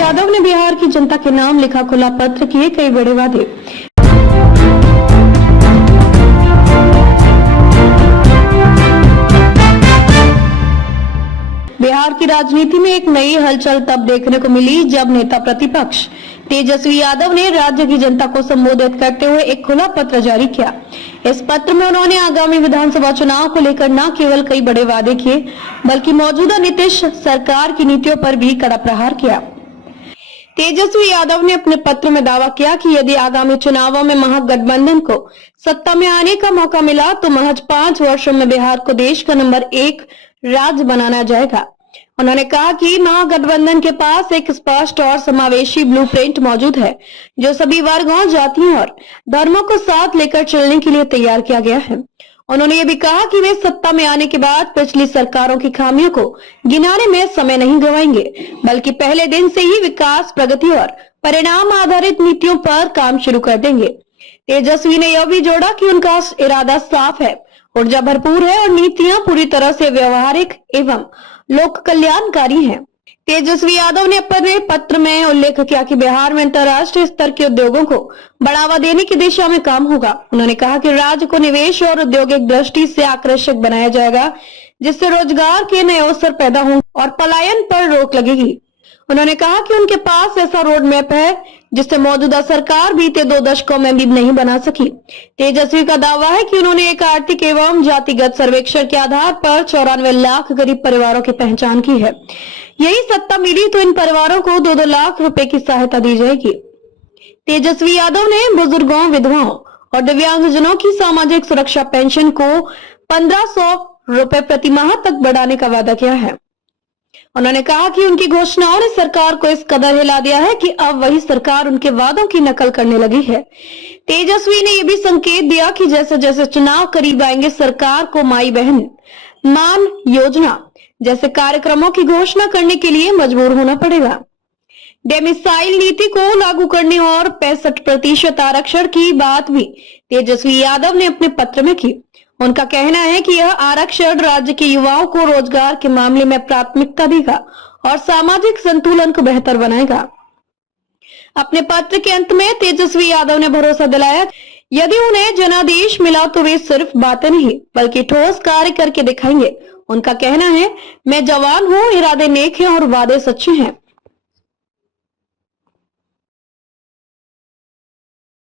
यादव ने बिहार की जनता के नाम लिखा खुला पत्र, किए कई बड़े वादे। बिहार की राजनीति में एक नई हलचल तब देखने को मिली जब नेता प्रतिपक्ष तेजस्वी यादव ने राज्य की जनता को संबोधित करते हुए एक खुला पत्र जारी किया। इस पत्र में उन्होंने आगामी विधानसभा चुनाव को लेकर न केवल कई बड़े वादे किए, बल्कि मौजूदा नीतीश सरकार की नीतियों पर भी कड़ा प्रहार किया। तेजस्वी यादव ने अपने पत्र में दावा किया कि यदि आगामी चुनावों में महागठबंधन को सत्ता में आने का मौका मिला तो महज 5 वर्षों में बिहार को देश का नंबर 1 राज्य बनाना जाएगा। उन्होंने कहा कि महागठबंधन के पास एक स्पष्ट और समावेशी ब्लूप्रिंट मौजूद है, जो सभी वर्गों, जातियों और धर्मों को साथ लेकर चलने के लिए तैयार किया गया है। उन्होंने ये भी कहा कि वे सत्ता में आने के बाद पिछली सरकारों की खामियों को गिनाने में समय नहीं गवाएंगे, बल्कि पहले दिन से ही विकास, प्रगति और परिणाम आधारित नीतियों पर काम शुरू कर देंगे। तेजस्वी ने यह भी जोड़ा कि उनका इरादा साफ है, ऊर्जा भरपूर है और नीतियां पूरी तरह से व्यवहारिक एवं लोक कल्याणकारी हैं। तेजस्वी यादव ने अपने पत्र में उल्लेख किया कि बिहार में अंतर्राष्ट्रीय स्तर के उद्योगों को बढ़ावा देने की दिशा में काम होगा। उन्होंने कहा कि राज्य को निवेश और औद्योगिक दृष्टि से आकर्षक बनाया जाएगा, जिससे रोजगार के नए अवसर पैदा होंगे और पलायन पर रोक लगेगी। उन्होंने कहा कि उनके पास ऐसा रोड मैप है जिससे मौजूदा सरकार बीते 2 दशकों में भी नहीं बना सकी। तेजस्वी का दावा है कि उन्होंने एक आर्थिक एवं जातिगत सर्वेक्षण के आधार पर 94 लाख गरीब परिवारों की पहचान की है। यही सत्ता मिली तो इन परिवारों को 2-2 लाख रुपए की सहायता दी जाएगी। तेजस्वी यादव ने बुजुर्गों, विधवाओं और दिव्यांगजनों की सामाजिक सुरक्षा पेंशन को 1500 रुपए प्रति माह तक बढ़ाने का वादा किया है। उन्होंने कहा कि उनकी घोषणाओं ने सरकार को इस कदर हिला दिया है कि अब वही सरकार उनके वादों की नकल करने लगी है। तेजस्वी ने यह भी संकेत दिया कि जैसे जैसे चुनाव करीब आएंगे, सरकार को माई बहन मान योजना जैसे कार्यक्रमों की घोषणा करने के लिए मजबूर होना पड़ेगा। डेमिसाइल नीति को लागू करने और 65% आरक्षण की बात भी तेजस्वी यादव ने अपने पत्र में की। उनका कहना है कि यह आरक्षण राज्य के युवाओं को रोजगार के मामले में प्राथमिकता देगा और सामाजिक संतुलन को बेहतर बनाएगा। अपने पत्र के अंत में तेजस्वी यादव ने भरोसा दिलाया, यदि उन्हें जनादेश मिला तो वे सिर्फ बातें नहीं बल्कि ठोस कार्य करके दिखाएंगे। उनका कहना है, मैं जवान हूँ, इरादे नेक हैं और वादे सच्चे हैं।